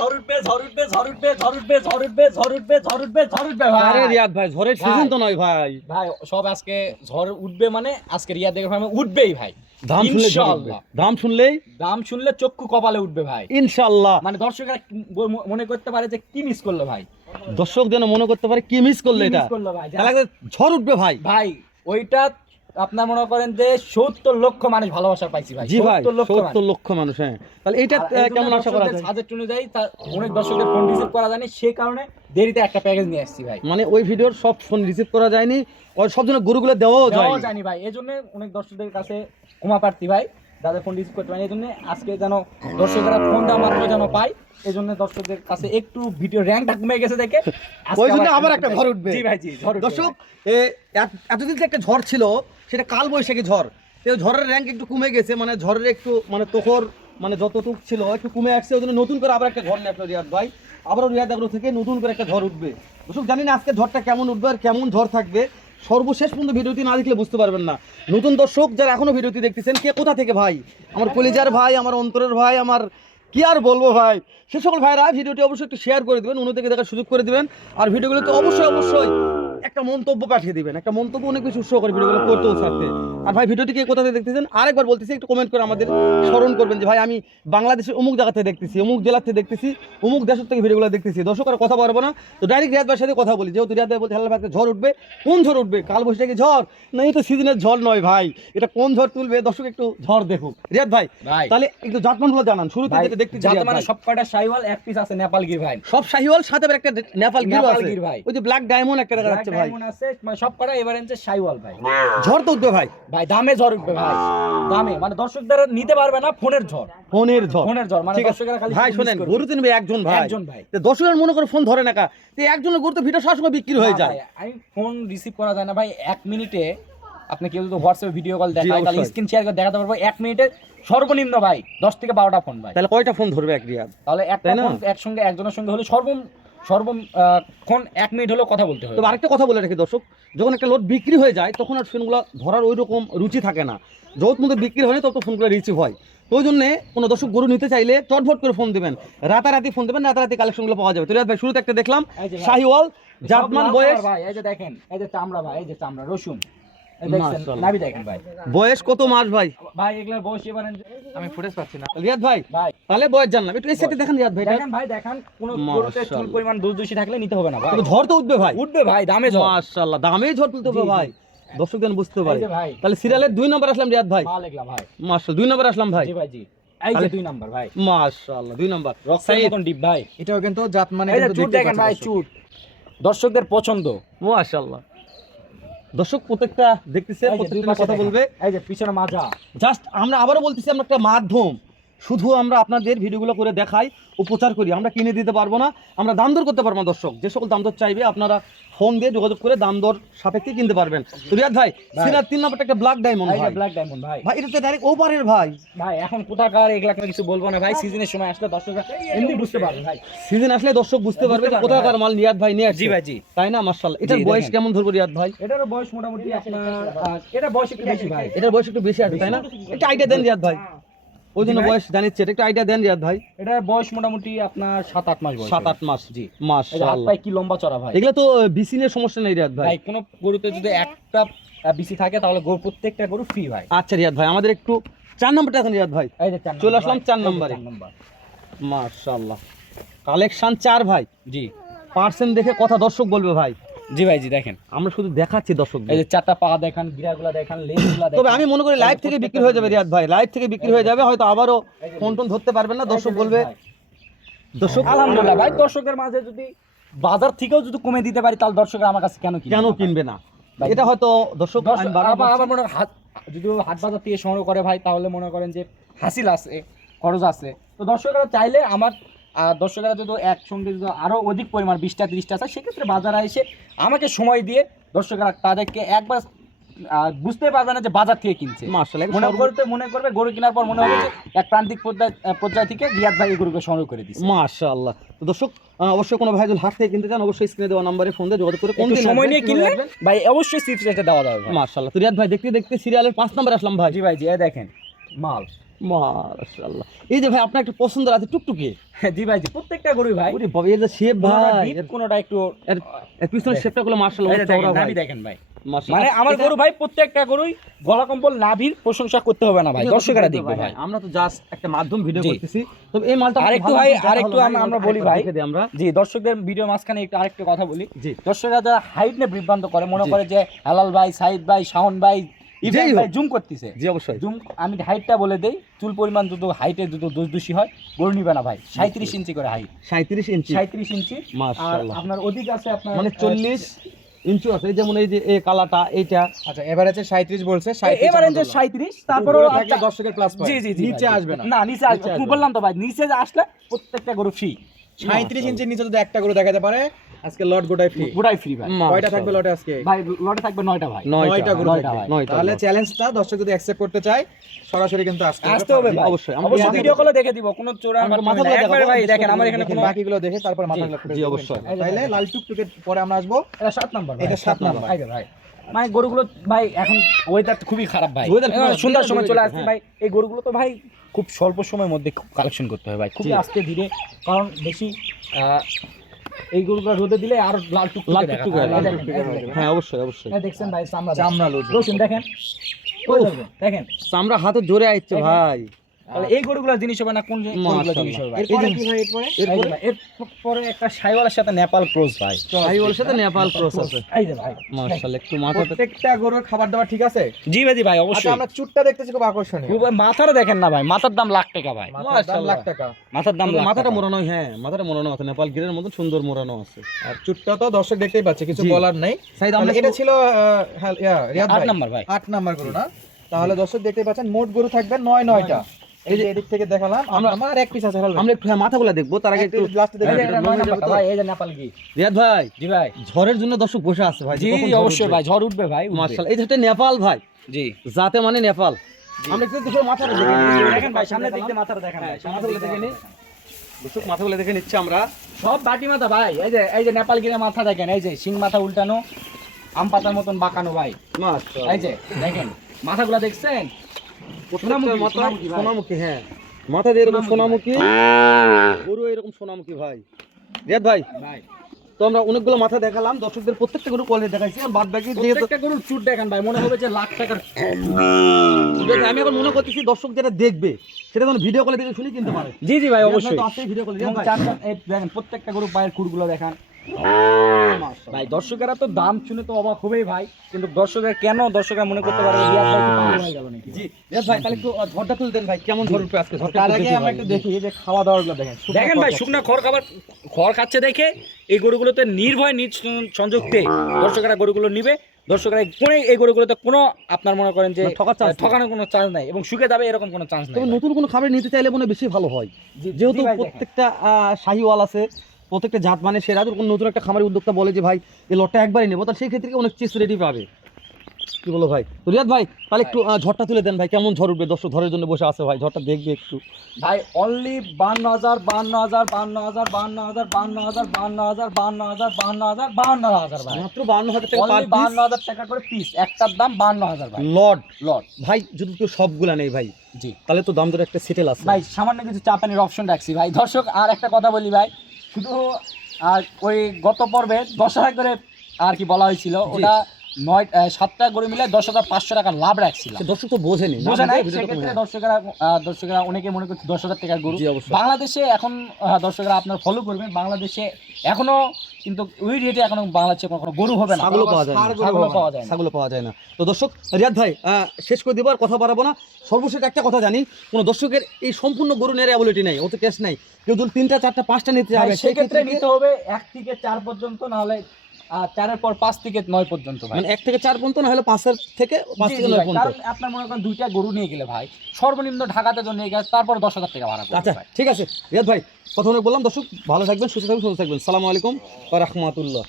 ঝড় উঠবে ঝড় উঠবে ঝড় উঠবে ঝড় উঠবে ঝড় উঠবে ঝড় উঠবে ঝড় উঠবে ঝড় উঠবে আরে রিয়াদ ভাই ঝড়ের সিজন তো নয় ভাই। ভাই সব আজকে ঝড় উঠবে মানে আজকে রিয়া দেখে ভাই উঠবেই ভাই। দাম শুনলে। দাম শুনলেই? দাম শুনলে চক্ষু কপালে উঠবে ভাই। ইনশাল্লাহ। মানে দর্শকরা মনে করতে পারে যে কি মিস করল ভাই। দর্শক যেন মনে করতে পারে কি মিস করল এটা। ভাই ঝড় উঠবে ভাই। ভাই ওইটা আপনার মনে করেন যে সত্তর লক্ষ মানুষ ভালোবাসা পাইছি ভাই। জি ভাই সত্তর লক্ষ মানুষ। হ্যাঁ। তাহলে এটা কেমন আশা করা যায়? সাজেস্ট অনুযায়ী তার অনেক দর্শকদের ফোন রিসিভ করা যায়নি সেই কারণে দেরিতে একটা প্যাকেজ নিয়ে আসছি ভাই। মানে ওই ভিডিওর সব ফোন রিসিভ করা যায়নি ওই সব জন্য গরুগুলো দেওয়াও দেওয়াও যায় জানি ভাই। এই জন্য অনেক দর্শকদের কাছে ক্ষমা প্রার্থী ভাই যাদের ফোন রিসিভ করতে পারেন। এই জন্য আজকে যেন দর্শকরা ফোনটা মাত্র যেন পায় এই জন্য দর্শকদের কাছে একটু ভিডিও র্যাঙ্কটা কমে গেছে দেখে ওই জন্য আবার একটা ঝড় উঠবে। জি ভাই জি ঝড় দর্শক এতদিন যে একটা ঝড় ছিল সেটা কাল বৈশাখী ঝড়। তো ঝড়ের র্যাঙ্ক একটু কমে গেছে মানে ঝড়ের একটু মানে তোখর মানে যতটুক ছিল একটু কমে আসছে ওই জন্য নতুন করে আবার একটা ঝড় নিয়ে আসলো রিয়াদ ভাই। আবারও রিয়াদ আগ্রহ থেকে নতুন করে একটা ঝড় উঠবে। দর্শক জানি না আজকে ঝড়টা কেমন উঠবে আর কেমন ঝড় থাকবে। সর্বশেষ পর্যন্ত ভিডিওটি না দেখলে বুঝতে পারবেন না। নতুন দর্শক যারা এখনও ভিডিওটি দেখতেছেন কে কোথা থেকে ভাই? আমার কলিজার ভাই আমার অন্তরের ভাই আমার কি আর বলব ভাই? সে সকল ভাইরা ভিডিওটি অবশ্যই একটু শেয়ার করে দেবেন অন্য থেকে দেখার সুযোগ করে দেবেন। আর ভিডিওগুলোকে অবশ্যই অবশ্যই একটা মন্তব্য পাঠিয়ে দিবেন একটা মন্তব্য অনেক বেশি উৎসাহ করে ভিডিওগুলো করতেও থাকতে আর ভাই ভিডিওটি কে কোথা থেকে দেখতেছেন? আরেকবার বলতেছি একটু কমেন্ট করে আমাদের স্মরণ করবেন যে ভাই আমি বাংলাদেশের অমুক জায়গা থেকে দেখতেছি অমুক জেলা থেকে দেখতেছি অমুক দেশের থেকে ভিডিওগুলো দেখতেছি। দর্শক আর কথা পারব না। তো ডাইরেক্ট রিয়াদ ভাইয়ের সাথে কথা বলি। যেহেতু রিয়াদ ভাই বলছে হাল্লা ভাই ঝড় উঠবে। কোন ঝড় উঠবে? কাল বৈশাখী ঝড়? না এই তো সিজনের ঝড় নয় ভাই। এটা কোন ঝড় তুলবে? দর্শক একটু ঝড় দেখুক। রিয়াদ ভাই তাহলে একটু জাতমানগুলো জানান। শুরু থেকে দেখতে যাতে মানে সব কয়টা সাইওয়াল এক পিস আছে নেপাল গির ভাই। সব শাহিওয়াল সাথে একটা নেপাল গিরো আছে। ওই যে ব্ল্যাক ডায়মন্ড একটা দেখা Black যাচ্ছে ভাই। আছে? মানে সব ভাই। ঝড় তো উঠবে ভাই। ভাই দামে ঝড় উঠবে ভাই। দামে। মানে দর্শকদের নিতে পারবে না ফোনের ঝড়। ফোনের ঝড়। ফোনের ঝড়। মানে আছে। দর্শকেরা খালি ভাই শোনেন করবে। গরু তিনবে একজন ভাই। একজন ভাই। তো দর্শকের মনে করে ফোন ধরে না কা। তো একজনের গরু তো ভিডিও সবসময় বিক্রি হয়ে যায়। আমি ফোন রিসিভ করা যায় না ভাই। এক মিনিটে আপনি কেউ যদি হোয়াটসঅ্যাপে ভিডিও কল দেখায় তাহলে স্ক্রিন শেয়ার করে দেখাতে পারব। এক মিনিটে সর্বনিম্ন ভাই দশ থেকে বারোটা ফোন ভাই। তাহলে কয়টা ফোন ধরবে এক রিয়াদ? তাহলে একটা ফোন একসঙ্গে একজনের সঙ্গে হলে সর্ব সর্ব আহ, এক মিনিট হলেও কথা বলতে হবে তবে আরেকটা কথা বলে রাখি দর্শক যখন একটা লোড বিক্রি হয়ে যায় তখন আর ফোনগুলো ধরার ওই রকম রুচি থাকে না। যত মধ্যে বিক্রি হয়নি তত ফোনগুলো রিসিভ হয়। তো ওই জন্য কোনো দর্শক গরু নিতে চাইলে চটফট করে ফোন দেবেন। রাতারাতি ফোন দেবেন রাতারাতি কালেকশনগুলো পাওয়া যাবে। তো ভাই শুরুতে একটা দেখলাম। শাহিওয়াল সব জাতমান বয়স। ভাই এই যে দেখেন এই যে চামড়া ভাই এই যে চামড়া রসুন। বয়স কত মাস ভাই? ভাই এগুলোর বয়স এবার আমি ফুটেজ পাচ্ছি না। রিয়াদ ভাই ভাই। তাহলে বয়স জানলাম। একটু এই সাথে দেখেন রিয়াদ ভাই দেখেন ভাই দেখেন কোন গরুতে চুল পরিমাণ দুধ দূষি থাকলে নিতে হবে না ভাই। ঝড় তো উঠবে ভাই। উঠবে ভাই দামে ঝড়। মাশাআল্লাহ দামে ঝড় তুলতে হবে। ভাই। দর্শক যেন বুঝতে পারে। ভাই। তাহলে সিরিয়ালের দুই নম্বর আসলাম রিয়াদ ভাই। ভাই। মাশাআল্লাহ দুই নম্বর আসলাম ভাই। জি ভাই জি। এই যে দুই নাম্বার ভাই। মাশাআল্লাহ দুই নম্বর রক্তের মতন ডিপ ভাই। এটাও কিন্তু জাত মানে দেখেন ভাই চুট। দর্শকদের পছন্দ। দর্শক প্রত্যেকটা দেখতেছে প্রত্যেকটা কথা বলবে। এই যে পিছনে মাজা। জাস্ট আমরা আবারও বলতেছি আমরা একটা মাধ্যম। শুধু আমরা আপনাদের ভিডিওগুলো করে দেখাই ও প্রচার করি আমরা কিনে দিতে পারব না আমরা দাম দর করতে পারব না দর্শক। যে সকল দাম দর চাইবে আপনারা ফোন দিয়ে যোগাযোগ করে দাম দর সাপেক্ষে কিনতে পারবেন। তো রিয়াদ ভাই সিনার তিন নম্বরটা একটা ব্ল্যাক ডায়মন্ড ভাই ব্ল্যাক ডায়মন্ড ভাই। ভাই এটা তো ডাইরেক্ট ওপারের ভাই। ভাই এখন কোথাকার এগুলা কোনো কিছু বলব না ভাই সিজনের সময় আসলে দর্শকরা এমনি বুঝতে পারবে ভাই। সিজন আসলে দর্শক বুঝতে পারবে যে কোথাকার মাল রিয়াদ ভাই নিয়ে আসছে। জি ভাই জি। তাই না? মার্শাল এটার বয়স কেমন ধরবো রিয়াদ ভাই? এটারও বয়স মোটামুটি আপনার এটা বয়স একটু বেশি ভাই। এটার বয়স একটু বেশি আছে তাই না? একটা আইডিয়া দেন রিয়াদ ভাই। ওই জন্য বয়স জানিচ্ছে এটা একটু আইডিয়া দেন রিয়াদ ভাই। এটার বয়স মোটামুটি আপনার সাত আট মাস সাত আট মাস জি হাত কি লম্বা চড়া ভাই? এগুলো তো বিসিনের সমস্যা নেই রিয়াদ ভাই। ভাই কোন গরুতে যদি একটা বিসি থাকে তাহলে গরু প্রত্যেকটা গরু ফ্রি ভাই। আচ্ছা রিয়াদ ভাই আমাদের একটু চার নম্বরটা এখন রিয়াদ ভাই। চলে আসলাম চার নম্বরে। মাশাআল্লাহ। কালেকশন চার ভাই। জি। পার্সেন্ট দেখে কথা দর্শক বলবে ভাই। জি ভাই জি দেখেন। আমরা শুধু দেখাচ্ছি দর্শক এই যে চারটা পা দেখান গিরাগুলা দেখান লেজগুলা দেখান। তবে আমি মনে করি লাইভ থেকে বিক্রি হয়ে যাবে রিয়াদ ভাই লাইভ থেকে বিক্রি হয়ে যাবে হয়তো আবারও ফোন টোন ধরতে পারবেন না দর্শক বলবে। দর্শক আলহামদুলিল্লাহ ভাই দর্শকের মাঝে যদি বাজার থেকেও যদি কমে দিতে পারি তাহলে দর্শকরা আমার কাছে কেন কেন কিনবে না? এটা হয়তো দর্শক দর্শক- আমি আবার মনে হয় যদি হাট বাজার থেকে সংগ্রহ করে ভাই তাহলে মনে করেন যে হাসিল আছে খরচ আছে। তো দর্শকরা চাইলে আমার আহ, দর্শকরা যদি একসঙ্গে যদি আরও অধিক পরিমাণ বিশটা ত্রিশটা আছে সেক্ষেত্রে বাজারে এসে আমাকে সময় দিয়ে দর্শকরা তাদেরকে একবার বুঝতে পারবে না যে বাজার থেকে কিনছে। মনে করতে মনে করবে গরু কেনার পর মনে হবে এক প্রান্তিক পর্যায় পর্যায় থেকে রিয়াদ ভাই গরুকে সংগ্রহ করে দিচ্ছে মাশাআল্লাহ তো দর্শক অবশ্যই কোনো ভাই যদি হাট থেকে কিনতে চান অবশ্যই স্ক্রিনে দেওয়া নম্বরে ফোন দিয়ে যোগাযোগ করে কোন সময় নিয়ে কিনলে ভাই অবশ্যই রেটে দেওয়া যাবে। মাশাআল্লাহ তো রিয়াদ ভাই দেখতে দেখতে সিরিয়ালের পাঁচ নম্বরে আসলাম ভাই। জি ভাই জি দেখেন মাল। মাশাআল্লাহ। এই যে ভাই আপনার একটা পছন্দের আছে টুকটুকি? জি ভাই প্রত্যেকটা গরুই ভাই। ওরে বাবা এই যে শেপ ভাই deep, একটু এর এর পিছনের শেপটা গুলো মাশাআল্লাহ এই যে অনেক চওড়া ভাই। দেখেন ভাই। মানে আমার গরু ভাই প্রত্যেকটা গরুই গলা কম্বল নাভির প্রশংসা করতে হবে না ভাই দর্শকেরা দেখবে দেখবে ভাই। আমরা তো জাস্ট একটা মাধ্যম ভিডিও করতেছি। এই মালটা আরেকটু ভাই, আরেকটু আমরা- বলি ভাই। আমরা। জি দর্শকদের ভিডিও মাঝখানে একটু আরেকটা কথা বলি। দর্শকরা যারা হাইট নিয়ে বিভ্রান্ত করে মনে করে যে হেলাল ভাই সাইদ ভাই শাওন ভাই ভাই জুম করতেছে। জি অবশ্যই। জুম আমি হাইটটা বলে দেই চুল পরিমাণ যদি হাইটে দোষ দোষী হয় গরু নিবে না ভাই। সাঁত্রিশ ইঞ্চি করে হাইট 37 ইঞ্চি? সাঁত্রিশ ইঞ্চি। আর আপনার অধিক আছে আপনার মানে 40 ইঞ্চি আছে যেমন এই যে এই কালাটা এইটা। আচ্ছা এভারেজে 37 বলছে যে সাঁত্রিশ তারপরে উপরে থাকলে দর্শকের প্লাস জি জি নিচে। আসবে না। না নিচে আসবে। বললাম তো ভাই নিচে আসলে প্রত্যেকটা গরু ফ্রি 37 ইঞ্চির নিচে যদি একটা গরু দেখাতে পারে আজকে লট গোটাই ফ্রি গোটাই ফ্রি ভাই। কয়টা থাকবে লটে আজকে? ভাই লটে থাকবে নয়টা ভাই। নয়টা নয়টা গরু থাকবে তাহলে। চ্যালেঞ্জটা দর্শক যদি অ্যাকসেপ্ট করতে চায় সরাসরি কিন্তু আসতে আসতে হবে অবশ্যই। অবশ্যই ভিডিও। কলে দেখে দিব কোনো চোরা মাথা ভাই দেখেন আমার এখানে কোনো বাকিগুলো দেখে তারপর মাথা জি, অবশ্যই। তাইলে লাল পরে আমরা আসব। এটা সাত নাম্বার এটা সাত নাম্বার। এই ভাই। মানে গরুগুলো ভাই এখন ওয়েদার খুবই খারাপ ভাই। খুব weather সময় চলে আসছে। ভাই। এই গরুগুলো তো ভাই খুব স্বল্প সময়ের মধ্যে কালেকশন করতে হয় ভাই। খুবই জি। আস্তে ধীরে কারণ বেশি এই গরুগুলো রোদে দিলে আর লাল টুক লাল হ্যাঁ, হ্যাঁ অবশ্যই অবশ্যই। হ্যাঁ, দেখছেন ভাই চামড়া চামড়া লোড দেখেন? দেখেন। চামড়া হাতে জোরে আসছে ভাই। তাহলে এই জিনিস হবে না কোন জিনিস হবে? এরপরে কি ভাই এরপরে? এরপরে? একটা সাইওয়ালের সাথে নেপাল ক্রস ভাই। সাথে নেপাল ক্রস আছে। এই যে ভাই। মাশাআল্লাহ একটু মাথাতে প্রত্যেকটা গরুর খাবার দাবার ঠিক আছে? জি ভাই ভাই আচ্ছা অবশ্যই আমরা চুটটা দেখতেছি খুব আকর্ষণীয়। মাথাটা দেখেন না ভাই মাথার দাম লাখ টাকা ভাই। মাথার দাম মাশাআল্লাহ। লাখ টাকা। মাথার দাম মাথাটা। মোড়ানো হ্যাঁ মাথাটা মোড়ানো আছে নেপাল গিরের মতো সুন্দর মোড়ানো আছে। আর চুটটা তো দর্শক দেখতেই পাচ্ছে কিছু বলার নাই। এটা ছিল হ্যাঁ, রিয়াদ আট ভাই। নাম্বার ভাই। আট নাম্বার গরু না? তাহলে দর্শক দেখতে পাচ্ছেন মোট গরু থাকবে নয় নয়টা। এই যে এদিক থেকে দেখালাম আমরা- আমার এক পিস আছে আমরা একটু হ্যাঁ মাথাগুলো দেখব তার আগে একটু লাস্টে এই যে ভাই এই নেপাল কি রিয়াদ ভাই জি ভাই। ঝড়ের জন্য দর্শক বসে আছে ভাই জি অবশ্যই ভাই ঝড় উঠবে ভাই। মাশাআল্লাহ এই যে নেপাল ভাই। জি। যাতে মানে নেপাল। আমরা একটু দেখো মাথাটা দেখেন ভাই সামনে দিক মাথাটা দেখেন ভাই মাথাগুলো দিক দিয়ে দেখে নি মাথাটা দর্শক মাথাগুলো দেখে নিচ্ছে আমরা। সব বাটি মাথা ভাই এই যে এই যে নেপাল গিরে মাথা দেখেন এই যে সিং মাথা উল্টানো আম পাতার মতন বাঁকানো ভাই। মাশাআল্লাহ। এই যে দেখেন মাথাগুলো দেখছেন? সোনামুখী হ্যাঁ। মাথা দিয়ে এরকম সোনামুখী গরু এরকম সোনামুখী ভাই। রিয়াদ ভাই ভাই। তো আমরা অনেকগুলো মাথা দেখালাম দর্শকদের প্রত্যেকটা গরু কোয়ালিটি দেখাইছি আর বাদ বাকি প্রত্যেকটা গরুর চুট দেখেন ভাই মনে হবে যে লাখ টাকার আমি এখন মনে করতেছি দর্শক যেটা দেখবে সেটা যেন ভিডিও কলে দেখে শুনে কিনতে পারে। জি জি ভাই অবশ্যই। ভিডিও কলে দেখেন প্রত্যেকটা গরু পায়ের কুড়গুলো দেখান। ভাই দর্শকেরা তো দাম শুনে তো অবাক হবেই ভাই কিন্তু দর্শকের কেন দর্শকরা মনে করতে পারবে রিয়াজ ভাই কি পাগল হয়ে গেল নাকি? জি রিয়াদ ভাই তাহলে একটু ঝড়টা তুলে দেন ভাই কেমন ঝড় উঠবে আজকে? ঝড়টা তার আগে আমরা একটু দেখি এই যে খাওয়া দাওয়ারগুলো দেখেন দেখেন ভাই শুকনা খড় খাবার খড় খাচ্ছে দেখে এই গরুগুলোতে নির্ভয় নিজ সংযুক্তে দর্শকরা গরুগুলো নিবে। দর্শকরা কোনো এই গরুগুলোতে কোনো আপনার মনে করেন যে। ঠকানোর কোনো চান্স নাই এবং শুকে যাবে এরকম কোনো চান্স তবে নেই। নতুন কোনো খাবার নিতে চাইলে মনে বেশি ভালো হয়। যেহেতু। প্রত্যেকটা আহ, শাহিওয়াল আছে প্রত্যেকটা জাত মানে সেরা যখন নতুন একটা খামারের উদ্যোক্তা বলে যে ভাই এই লটটা একবারই নেব। তাহলে সেই ক্ষেত্রে অনেক চিজ রেডি পাবে? কি বলো ভাই? তো রিয়াদ ভাই তাহলে একটু ঝড়টা তুলে দেন ভাই। কেমন ঝড় উঠবে? দর্শক ঝড়ের জন্য বসে আছে ভাই। ঝড়টা দেখবে একটু। ভাই অনলি বান্ন হাজার বান্ন হাজার বান্ন হাজার বান্ন হাজার বান্ন হাজার বান্ন হাজার বান্ন হাজার বান্ন হাজার বান্ন হাজার ভাই। মাত্র বান্ন হাজার টাকা বান্ন হাজার টাকা করে পিস একটার দাম বান্ন হাজার ভাই। লর্ড লট। ভাই যদি কেউ সবগুলা নেই ভাই জি। তাহলে তো দাম ধরে একটা সেটেল আছে। ভাই সামান্য কিছু চা পানির অপশন রাখছি ভাই। দর্শক আর একটা কথা বলি ভাই। শুধু আর ওই গত পর্বে দশ হাজার করে আর কি বলা হয়েছিল ওটা নয় সাতটা করে মিলে দশ হাজার পাঁচশো টাকা লাভ রাখছিলাম দর্শক তো বোঝেনি বোঝা নাই সেক্ষেত্রে দর্শকরা দর্শকরা অনেকে মনে করছে দশ হাজার টাকার গরু। বাংলাদেশে এখন দর্শকরা আপনার ফলো করবেন। বাংলাদেশে এখনও কিন্তু ওই রেটে এখনও বাংলাদেশে কোনো গরু হবে না। ছাগলও পাওয়া যায় না। ছাগলও পাওয়া যায় না। ছাগলও পাওয়া যায় না। তো দর্শক রিয়াদ ভাই শেষ করে দিব আর কথা বাড়াবো না। সর্বশেষ একটা কথা জানি কোনো দর্শকের এই সম্পূর্ণ গরু নেওয়ার অ্যাবিলিটি নেই ওতে কেস নাই। কেউ যদি তিনটা চারটা পাঁচটা নিতে হবে সেক্ষেত্রে নিতে হবে এক থেকে চার পর্যন্ত না হলে চারের পর পাঁচ থেকে নয় পর্যন্ত ভাই। মানে এক থেকে চার পর্যন্ত না হলে পাঁচের থেকে পাঁচ থেকে নয় পর্যন্ত? আপনার মনে করেন দুইটা গরু নিয়ে গেলে ভাই সর্বনিম্ন ঢাকাতে তো নিয়ে গেছে তারপর দশ হাজার টাকা ভাড়া আচ্ছা ভাই। ঠিক আছে। রিয়াদ ভাই অনেক বললাম। দর্শক ভালো থাকবেন সুস্থ থাকবেন সুস্থ থাকবেন সালামু আলাইকুম রহমতুল্লাহ।